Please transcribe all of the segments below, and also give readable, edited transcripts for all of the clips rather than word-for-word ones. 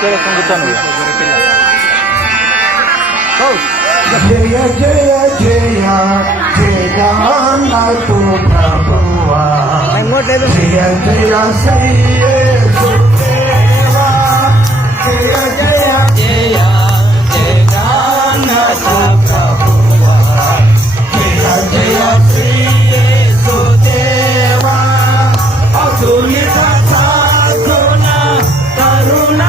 జయ జయ జయ జగన్నాథ ప్రభువా జయ జయ శ్రీ యేసుదేవా జయ జయ జయ జగన్నాథ ప్రభువా జయ జయ శ్రీ యేసుదేవా అతులిత సాధున కరుణ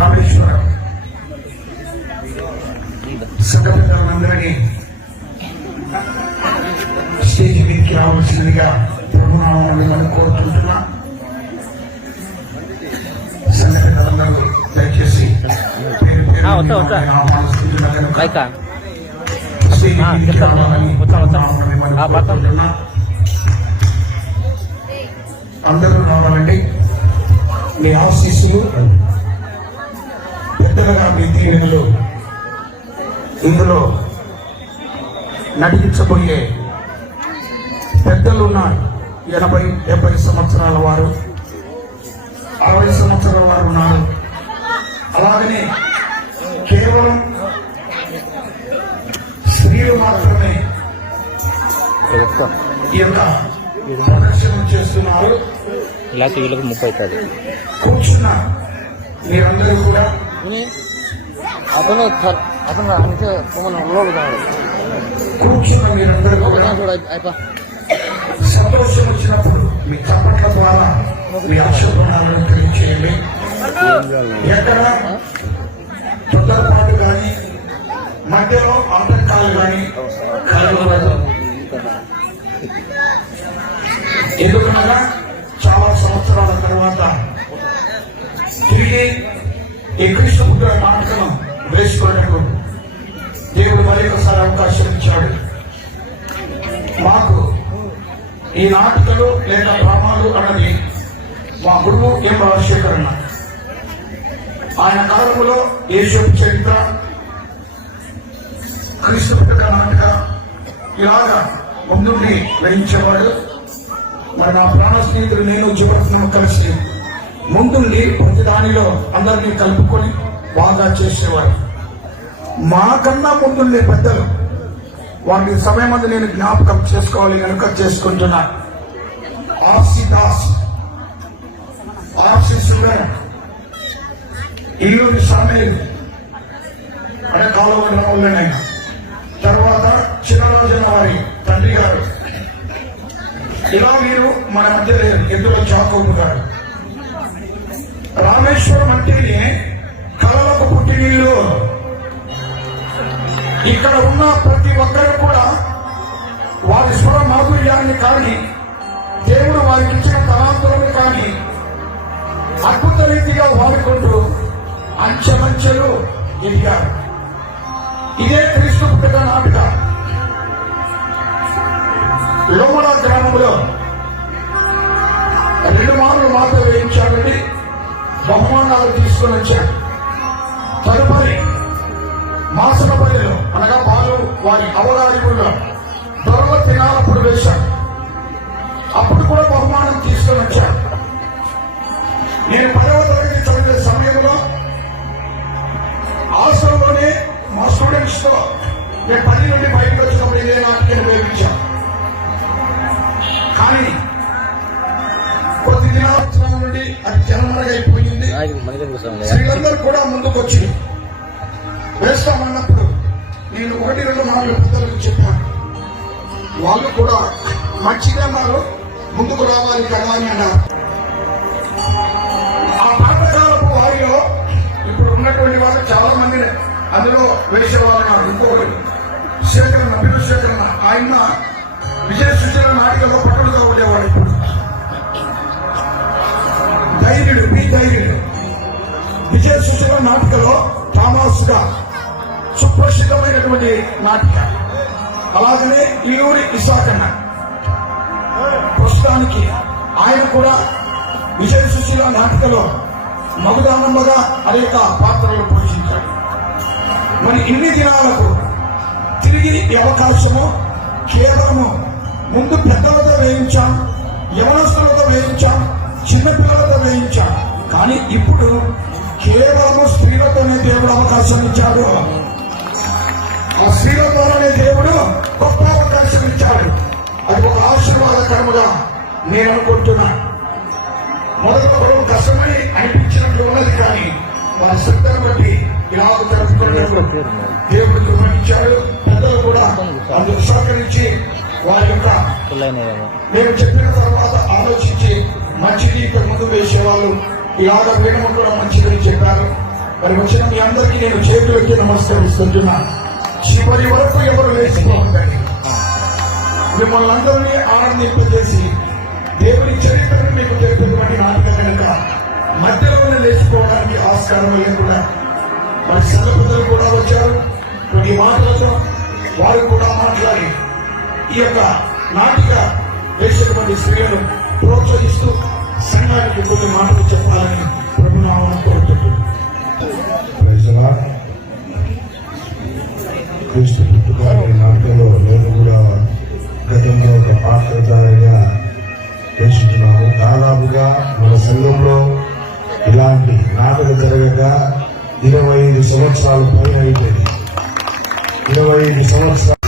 రామేశ్వరం సంఘటనలందరినీ స్టేజ్ మీదకి రావాల్సిందిగా ప్రభునామం కోరుతుంటున్నా. సంఘటనలందరూ దయచేసి స్టేజ్ మీదకి రావాలని కోరుతుంటున్నా. అందరూ రావాలండి. మీ ఆశీస్సులు పెద్దలుగా మీ దీవెనలు ఇందులో నడిపించబోయే పెద్దలు ఉన్నారు. 80-70 సంవత్సరాల వారు, 60 సంవత్సరాల వారు ఉన్నారు. అలాగనే కేవలం స్త్రీలు మాత్రమే ఈ యొక్క ప్రదర్శన చేస్తున్నారు. ఇలా వీళ్ళకి 30 అవుతుంది. కూర్చున్న మీరందరూ కూడా అతను అంటే కూర్చున్న మీరందరూ కూడా సంతోషం వచ్చినప్పుడు మీ చప్పట్ల ద్వారా మీ ఆశీర్వాదాలను తెలియచేయండి. ఎక్కడ తొందరపాటు కానీ మధ్యలో ఆటంకాలు కానీ కలగలేదు. ఎందుకనగా చాలా సంవత్సరాల తర్వాత తిరిగి ఈ కృష్ణపుత్ర నాటకం వేసుకోవడానికి దేవుడు మరి ఒకసారి అవకాశం ఇచ్చాడు. మాకు ఈ నాటకాలు లేక డ్రామాలు అన్నది మా గురువు ఎం రాజశేఖరన్న. ఆయన కాలంలో యేసు చరిత్ర, కృష్ణపుత్ర నాటక, ఇలాగా ముందుండి గ్రహించేవాడు. మరి నా ప్రాణ స్నేహితుడు నేను జీవరత్నం కలిసి ముందుండి ప్రతి దానిలో అందరినీ కలుపుకొని బాగా చేసేవాడు. మాకన్నా ముందుండే పెద్దలు వాటి సమయం అంతా నేను జ్ఞాపకం చేసుకోవాలి కనుక చేసుకుంటున్నా. ఆర్సి దాస్, ఆర్సి సురేష్, ఈరోజు సమయం అనే కాలువలోనే, తర్వాత చిన్నరాజన వారి తండ్రి గారు, ఇలా మీరు మన మధ్య ఎందులో చాకోబు గారు. రామేశ్వరం అంటేనే కళలకు పుట్టినీళ్ళు. ఇక్కడ ఉన్న ప్రతి ఒక్కరు కూడా వారి స్వర మాధుర్యాన్ని కానీ, దేవుడు వారికి ఇచ్చిన తలాంతులను కానీ అద్భుత రీతిగా వాడుకుంటూ అంచెలంచెలు ఎదిగారు. ఇదే క్రీస్తు పుట్టిన నాటిక లోమల గ్రామంలో 2 మార్లు మాత వేయించాలని బహుమానాలు తీసుకుని వచ్చారు. తదుపరి మాసనపల్లిలో అనగా పాలు వారి అవగారిలో దొరల తినాలప్పుడు వేశారు. అప్పుడు కూడా బహుమానం తీసుకుని వచ్చారు. నేను 10వ తరగతి చదివే సమయంలో హాస్టల్లోనే మా స్టూడెంట్స్ తో నేను 10 నుండి బయటకు వచ్చినప్పుడు ఇదే నాటికను ఉపయోగించాను. కానీ కొద్ది దినాల నుండి అది జనమనగైపోయింది. స్త్రీలందరూ కూడా ముందుకు వచ్చి వేస్తామన్నప్పుడు నేను 1-2 మార్లు పెద్దలకు చెప్పాను. వాళ్ళు కూడా మంచిగా అన్నారు, ముందుకు రావాలి కదా అని అన్నారు. ఆ పాఠశాలకు వారిలో ఇప్పుడు ఉన్నటువంటి వాళ్ళు చాలా మంది అందులో వేసేవాళ్ళు నాకు. ఇంకొకటి శేఖరణ, బిల్లు శేఖరణ, ఆయన విజయ సుశీల నాటికలో పట్టుడుగా ఉండేవాడు. ఇప్పుడు ధైర్యుడు, మీ ధైర్యుడు విజయ సుశీల నాటికలో థామస్ గా సుప్రసిద్ధమైనటువంటి నాటిక. అలాగనే ఈయూరి ఇసాకన్న ప్రస్తుతానికి ఆయన కూడా విజయ సుశీల నాటికలో మగుదానమ్మగా అనేక పాత్రలు పోషించాడు. మరి ఇన్ని దినాలకు తిరిగి ఈ అవకాశము కేవలము ముందు పెద్దలతో వేయించాం, యవనస్తులతో వేయించాం, చిన్నపిల్లలతో వేయించాం. కానీ ఇప్పుడు కేవలము స్త్రీలతోనే దేవుడు అవకాశం ఇచ్చాడు. ఆ స్త్రీలతోనే దేవుడు గొప్ప అవకాశం ఇచ్చాడు. అది ఒక ఆశీర్వాదకరముగా నేను అనుకుంటున్నాను. మొదటి పొడవు కష్టమని అనిపించినట్లు ఉన్నది, కానీ వారి శ్రద్ధను బట్టి ఇలా జరుపుకున్నట్లు దేవుడు నిర్వహించాడు. పెద్దలు కూడా అందుకు సహకరించి వారి యొక్క నేను చెప్పిన తర్వాత ఆలోచించి మంచిది ఇక్కడ ముందు వేసేవాళ్ళు ఇలాగ వేయడం కూడా మంచిదని చెప్పారు. మరి వచ్చిన మీ అందరికీ నేను చేతులకి నమస్కరిస్తున్నాను. చివరి వరకు ఎవరు లేచిపోకండి. మిమ్మల్ని అందరినీ ఆనందింపజేసి దేవుని చరిత్రను మీకు తెలిపినటువంటి నాటిక కనుక మధ్యలో లేచిపోవడానికి ఆస్కారం లేకుండా మరి సంఘ పెద్దలు కూడా వచ్చారు. కొన్ని మాటలతో వారు కూడా మాట్లాడి ఈ యొక్క నాటిక వేసినటువంటి స్త్రీలను ప్రోత్సహిస్తూ సంఘానికి కొన్ని మాటలు చెప్పాలని ప్రభునామం కోరుతున్నాను. క్రీస్తు పుట్టుకారి నాటికలో నేను కూడా గతంలో ఒక పాత్రధారిగా వేసుకున్నాను. దాదాపుగా మన సంఘంలో ఇలాంటి నాటక జరగక 25 సంవత్సరాలు పైన అయిపోయింది. 25 సంవత్సరాలు